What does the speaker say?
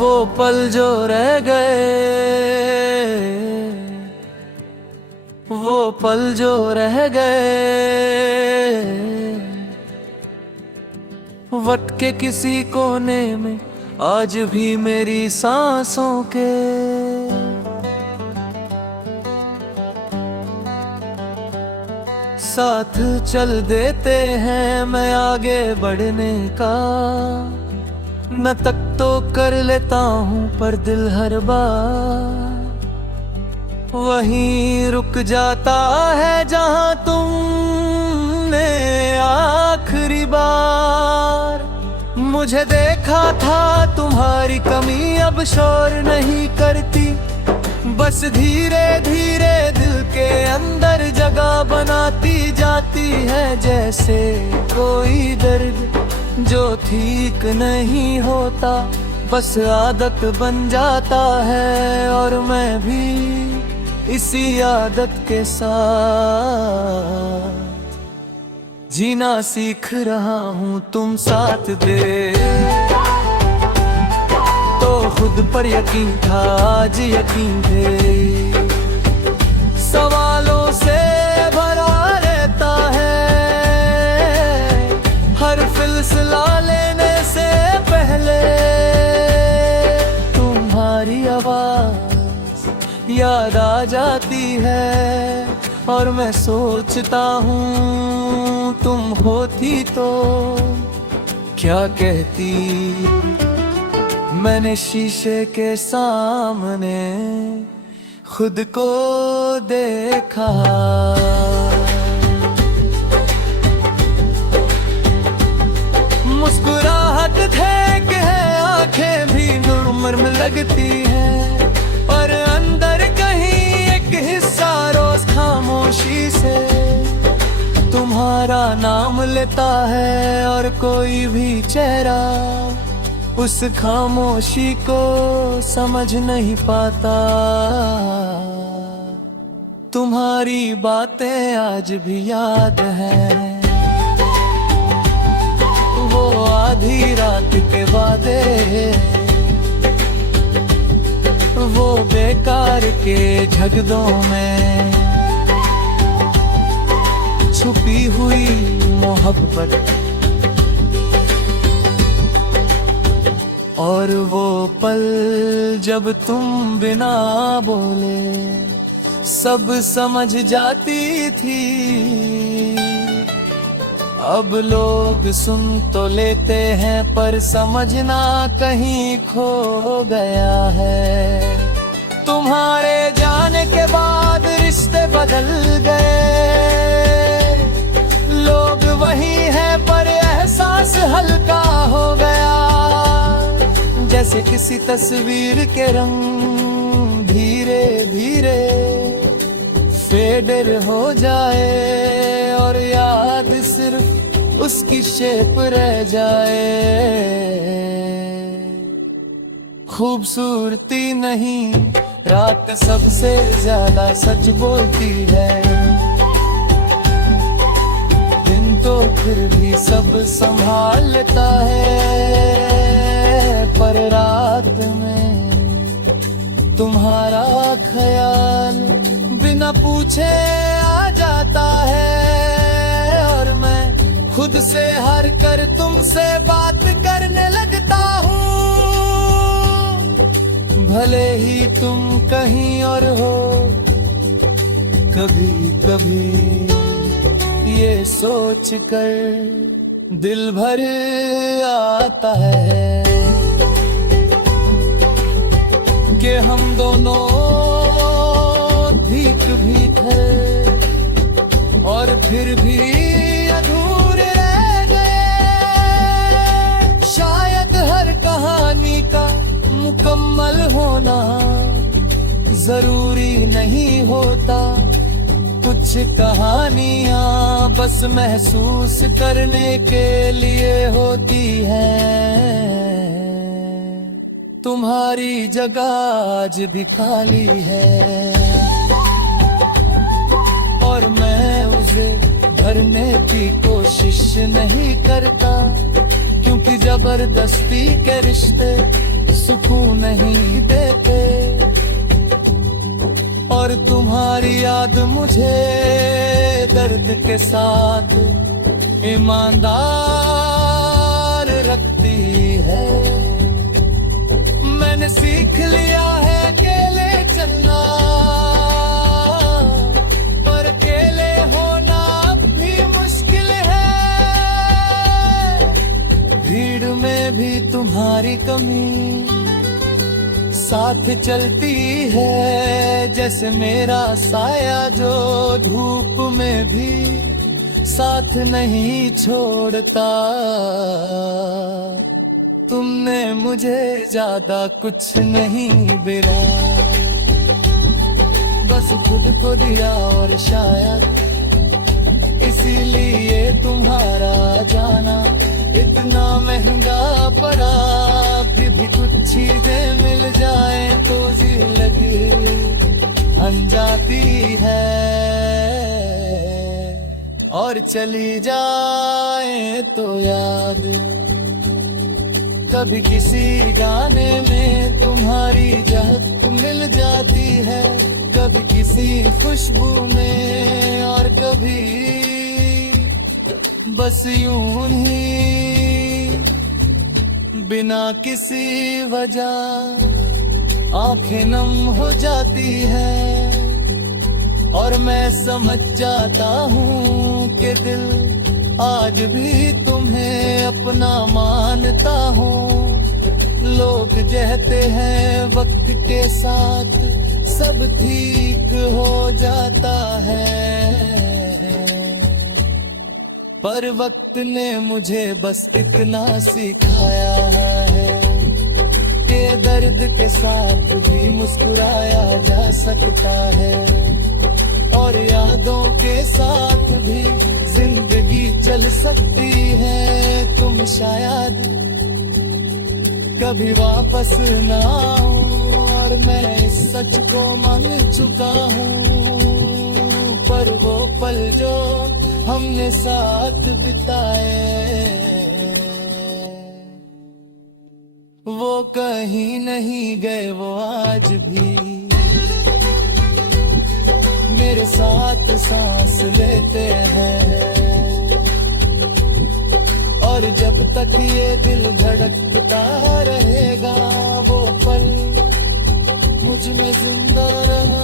वो पल जो रह गए, वो पल जो रह गए, वट के किसी कोने में आज भी मेरी सांसों के। साथ चल देते हैं मैं आगे बढ़ने का, न तक तो कर लेता हूँ पर दिल हर बार वहीं रुक जाता है जहाँ तुमने आखिरी बार मुझे देखा था। तुम्हारी कमी अब शोर नहीं करती, बस धीरे धीरे दिल के अंदर जगह बनाती जाती है। जैसे कोई दर्द जो ठीक नहीं होता, बस आदत बन जाता है और मैं भी इसी आदत के साथ जीना सीख रहा हूँ। तुम साथ दे तो खुद पर यकीन था, आज यकीन दे। सवालों से भरा रहता है हर फैसला लेने से पहले, तुम्हारी आवाज याद आ जाती है और मैं सोचता हूँ तुम होती तो क्या कहती। मैंने शीशे के सामने खुद को देखा, मुस्कुराहट फेंक है, आंखें भी नर्म लगती हैं, पर अंदर कहीं एक हिस्सा रोज खामोशी से तुम्हारा नाम लेता है और कोई भी चेहरा उस खामोशी को समझ नहीं पाता। तुम्हारी बातें आज भी याद हैं, वो आधी रात के वादे, वो बेकार के झगड़ों में छुपी हुई मोहब्बत, और वो पल जब तुम बिना बोले सब समझ जाती थी। अब लोग सुन तो लेते हैं पर समझना कहीं खो गया है। तुम्हारे जाने के बाद रिश्ते बदल गए, लोग वही हैं पर एहसास हल्का हो गया। जैसे किसी तस्वीर के रंग धीरे धीरे फेडर हो जाए और याद सिर्फ उसकी शेप रह जाए। खूबसूरती नहीं, रात सबसे ज्यादा सच बोलती है। दिन तो फिर भी सब संभाल लेता है, पर रात में तुम्हारा ख्याल बिना पूछे आ जाता है और मैं खुद से हार कर तुमसे बात करने लगता हूँ। भले ही तुम कहीं और हो, कभी कभी ये सोच कर दिल भर आता है कि हम दोनों ठीक भी थे और फिर भी अधूरे रह गए। शायद हर कहानी का मुकम्मल होना जरूरी नहीं होता, कुछ कहानियां बस महसूस करने के लिए होती हैं। तुम्हारी जगह आज भी खाली है और मैं उसे भरने की कोशिश नहीं करता, क्योंकि जबरदस्ती के रिश्ते सुकून नहीं देते, और तुम्हारी याद मुझे दर्द के साथ ईमानदार रखती है। मैंने सीख लिया है अकेले चलना, पर अकेले होना अब भी मुश्किल है। भीड़ में भी तुम्हारी कमी साथ चलती है, जैसे मेरा साया जो धूप में भी साथ नहीं छोड़ता। तुमने मुझे ज्यादा कुछ नहीं दिया, बस खुद को दिया, और शायद इसीलिए तुम्हारा जाना इतना महंगा पड़ा। फिर भी कुछ चीजें मिल जाए तो जिंदगी बन जाती है, और चली जाए तो याद कभी किसी गाने में तुम्हारी झलक मिल जाती है, कभी किसी खुशबू में, और कभी बस यूं ही बिना किसी वजह आंखें नम हो जाती है। और मैं समझ जाता हूँ कि दिल आज भी तुम्हें अपना मानता हूँ। लोग कहते हैं वक्त के साथ सब ठीक हो जाता है, पर वक्त ने मुझे बस इतना सिखाया है कि दर्द के साथ भी मुस्कुराया जा सकता है, और यादों के साथ भी जिंदगी चल सकती है। तुम शायद कभी वापस ना आओ, और मैं इस सच को मान चुका हूँ, पर वो पल जो हमने साथ बिताए वो कहीं नहीं गए, वो आज भी मेरे साथ सांस लेते हैं। और जब तक ये दिल धड़कता रहेगा वो पल मुझ में जिंदा रहा।